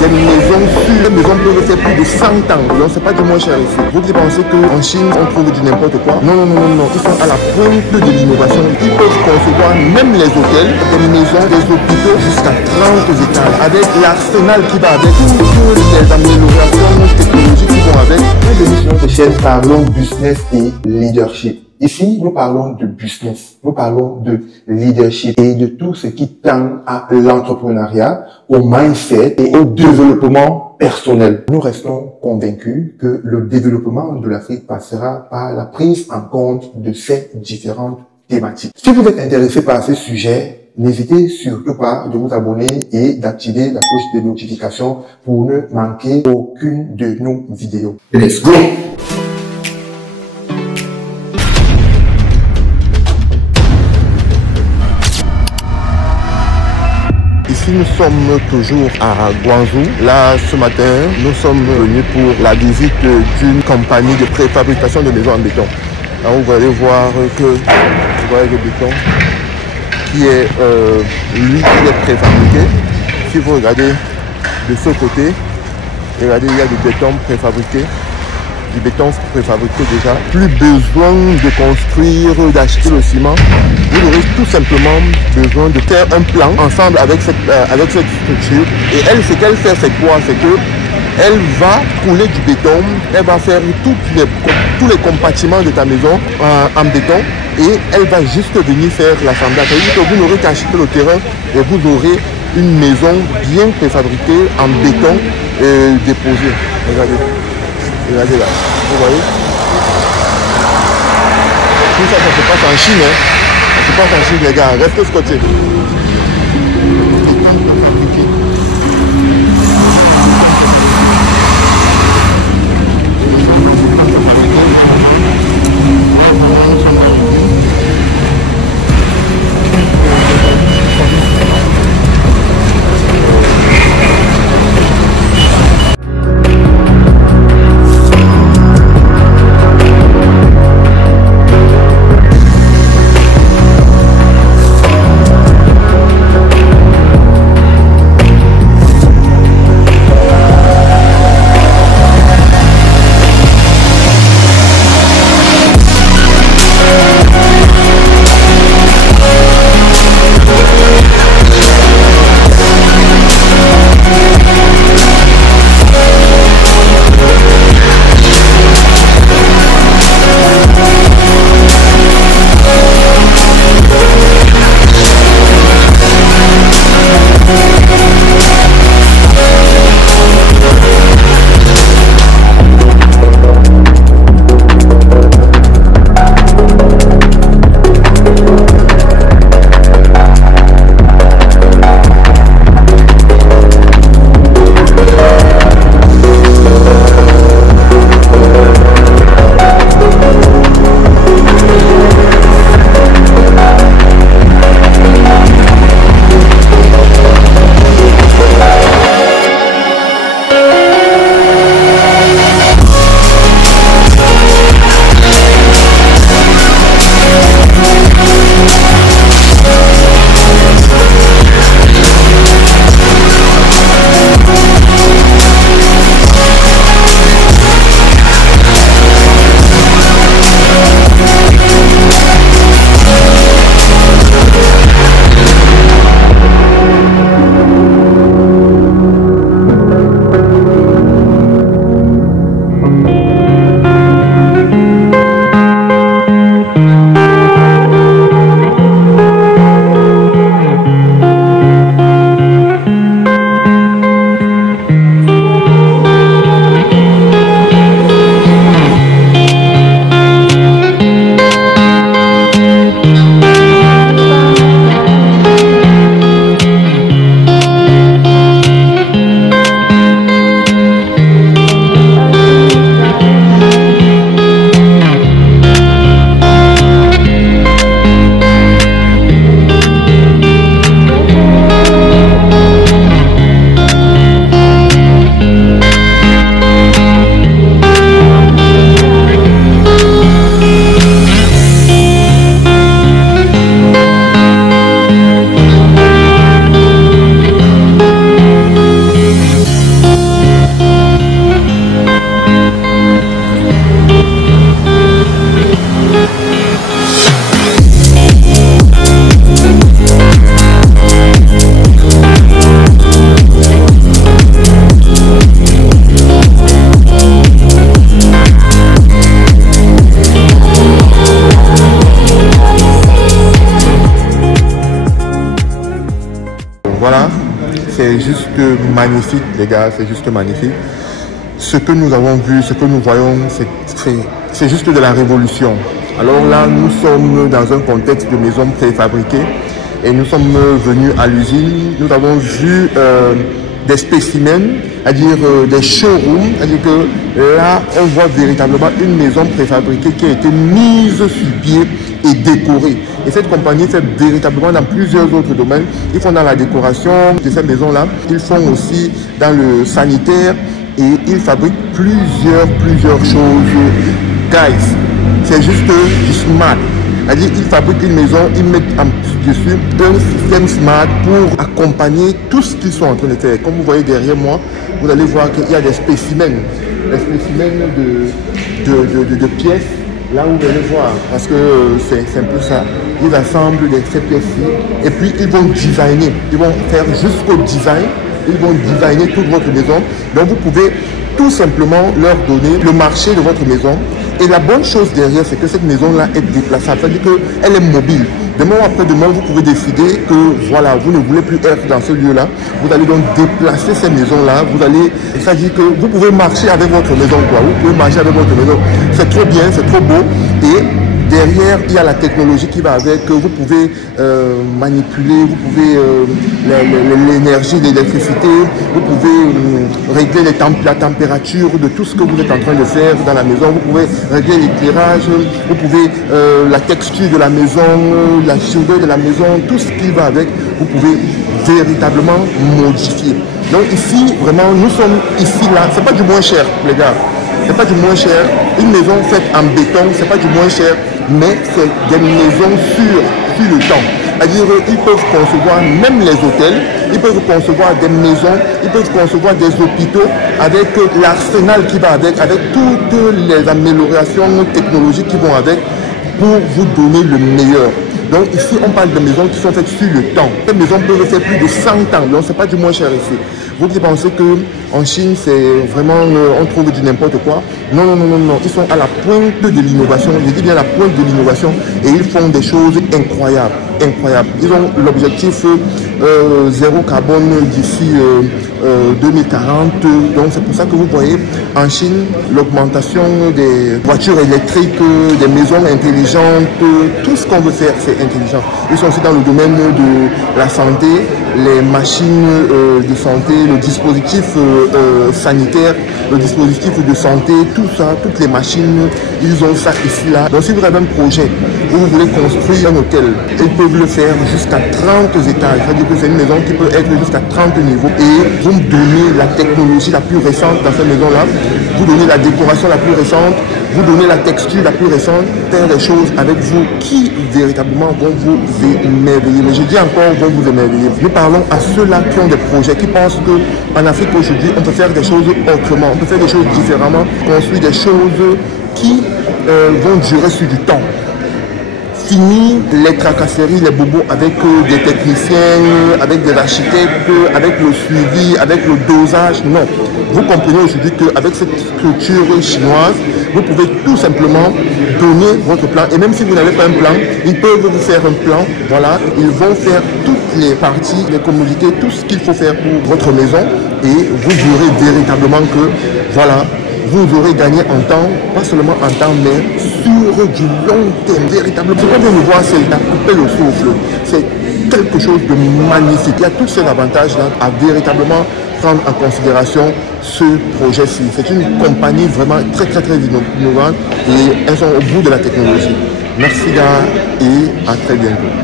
des maisons sûres. Les maisons peuvent faire plus de 100 ans. Donc c'est pas du moins cher ici. Vous qui pensez qu'en Chine, on trouve du n'importe quoi. Non, non, non, non, non. Ils sont à la pointe de l'innovation. Ils peuvent concevoir même les hôtels, des maisons, des hôpitaux jusqu'à 30 étages. Avec l'arsenal qui va avec, toutes les améliorations technologiques qui vont avec. Bienvenue sur notre chaîne, parlons business et leadership. Ici, nous parlons de business, nous parlons de leadership et de tout ce qui tend à l'entrepreneuriat, au mindset et au développement personnel. Nous restons convaincus que le développement de l'Afrique passera par la prise en compte de ces différentes thématiques. Si vous êtes intéressé par ces sujets, n'hésitez surtout pas de vous abonner et d'activer la cloche de notification pour ne manquer aucune de nos vidéos. Let's go! Ici, nous sommes toujours à Guangzhou. Là, ce matin, nous sommes venus pour la visite d'une compagnie de préfabrication de maisons en béton. Là, vous allez voir que vous voyez le béton qui est, lui, qui est préfabriqué. Si vous regardez de ce côté, regardez, il y a du béton préfabriqué. Du béton préfabriqué déjà. Plus besoin de construire, d'acheter le ciment. Vous aurez tout simplement besoin de faire un plan ensemble avec cette structure. Et elle, ce qu'elle fait, c'est quoi? C'est que elle va couler du béton, elle va faire tous les compartiments de ta maison en béton et elle va juste venir faire l'assemblage. C'est-à-dire que vous n'aurez qu'à acheter le terrain et vous aurez une maison bien préfabriquée en béton déposée. Regardez. Regardez là, vous voyez. Tout ça, ça se passe en Chine, hein. Ça se passe en Chine, les gars. Restez scotchés. c'est juste magnifique, les gars, c'est juste magnifique. Ce que nous avons vu, ce que nous voyons, c'est juste de la révolution. Alors là, nous sommes dans un contexte de maison préfabriquée et nous sommes venus à l'usine. Nous avons vu des spécimens, c'est-à-dire des showrooms, c'est-à-dire que là, on voit véritablement une maison préfabriquée qui a été mise sur pied et décorée. Et cette compagnie fait véritablement dans plusieurs autres domaines. Ils font dans la décoration de cette maison-là, ils font aussi dans le sanitaire et ils fabriquent plusieurs choses. Guys, c'est juste du smart. C'est-à-dire qu'ils fabriquent une maison, ils mettent dessus un système smart pour accompagner tout ce qu'ils sont en train de faire. Comme vous voyez derrière moi, vous allez voir qu'il y a des spécimens de pièces. Là où vous allez voir, parce que c'est un peu ça. Ils assemblent ces pièces-ci et puis ils vont designer. Ils vont faire jusqu'au design. Ils vont designer toute votre maison. Donc vous pouvez tout simplement leur donner le marché de votre maison. Et la bonne chose derrière, c'est que cette maison-là est déplaçable. C'est-à-dire qu'elle est mobile. Demain ou après-demain, vous pouvez décider que voilà, vous ne voulez plus être dans ce lieu-là. Vous allez donc déplacer ces maisons-là. C'est-à-dire que vous pouvez marcher avec votre maison, quoi. Vous pouvez marcher avec votre maison. C'est trop bien, c'est trop beau. Et derrière, il y a la technologie qui va avec. Vous pouvez manipuler, vous pouvez l'énergie, l'électricité, vous pouvez régler la température de tout ce que vous êtes en train de faire dans la maison. Vous pouvez régler l'éclairage, vous pouvez la texture de la maison, la chaleur de la maison, tout ce qui va avec, vous pouvez véritablement modifier. Donc ici, vraiment, nous sommes ici, là. C'est pas du moins cher, les gars. C'est pas du moins cher. Une maison faite en béton, c'est pas du moins cher, mais c'est des maisons sur le temps. C'est-à-dire qu'ils peuvent concevoir même les hôtels, ils peuvent concevoir des maisons, ils peuvent concevoir des hôpitaux avec l'arsenal qui va avec toutes les améliorations technologiques qui vont avec pour vous donner le meilleur. Donc ici, on parle de maisons qui sont faites sur le temps. Ces maisons peuvent faire plus de 100 ans, donc c'est pas du moins cher ici. Vous qui pensez qu'en Chine, c'est vraiment, on trouve du n'importe quoi. Non. Ils sont à la pointe de l'innovation. Je dis bien la pointe de l'innovation. Et ils font des choses incroyables. Ils ont l'objectif zéro carbone d'ici 2040. Donc c'est pour ça que vous voyez en Chine l'augmentation des voitures électriques, des maisons intelligentes. Tout ce qu'on veut faire, c'est intelligent. Ils sont aussi dans le domaine de la santé, les machines de santé, le dispositif sanitaire, le dispositif de santé, tout ça, toutes les machines, ils ont ça ici, là. Donc si vous avez un projet où vous voulez construire un hôtel, ils peuvent le faire jusqu'à 30 étages. C'est-à-dire que c'est une maison qui peut être jusqu'à 30 niveaux. Et vous me donnez la technologie la plus récente dans cette maison-là, vous donnez la décoration la plus récente, vous donnez la texture la plus récente, faire des choses avec vous qui véritablement vont vous émerveiller. Mais je dis encore, vont vous émerveiller. Nous parlons à ceux-là qui ont des projets, qui pensent qu'en Afrique aujourd'hui, on peut faire des choses autrement, on peut faire des choses différemment, construire des choses qui vont durer sur du temps. Fini les tracasseries, les bobos avec des techniciens, avec des architectes, avec le suivi, avec le dosage. Non. Vous comprenez aujourd'hui qu'avec cette structure chinoise, vous pouvez tout simplement donner votre plan. Et même si vous n'avez pas un plan, ils peuvent vous faire un plan. Voilà, ils vont faire toutes les parties, les commodités, tout ce qu'il faut faire pour votre maison. Et vous verrez véritablement que, voilà, vous aurez gagné en temps, pas seulement en temps, mais sur du long terme, véritablement. Ce qu'on vient de voir, c'est la couper le souffle. C'est quelque chose de magnifique. Il y a tous ces avantages-là à véritablement prendre en considération ce projet-ci. C'est une compagnie vraiment très innovante et elles sont au bout de la technologie. Merci gars et à très bientôt.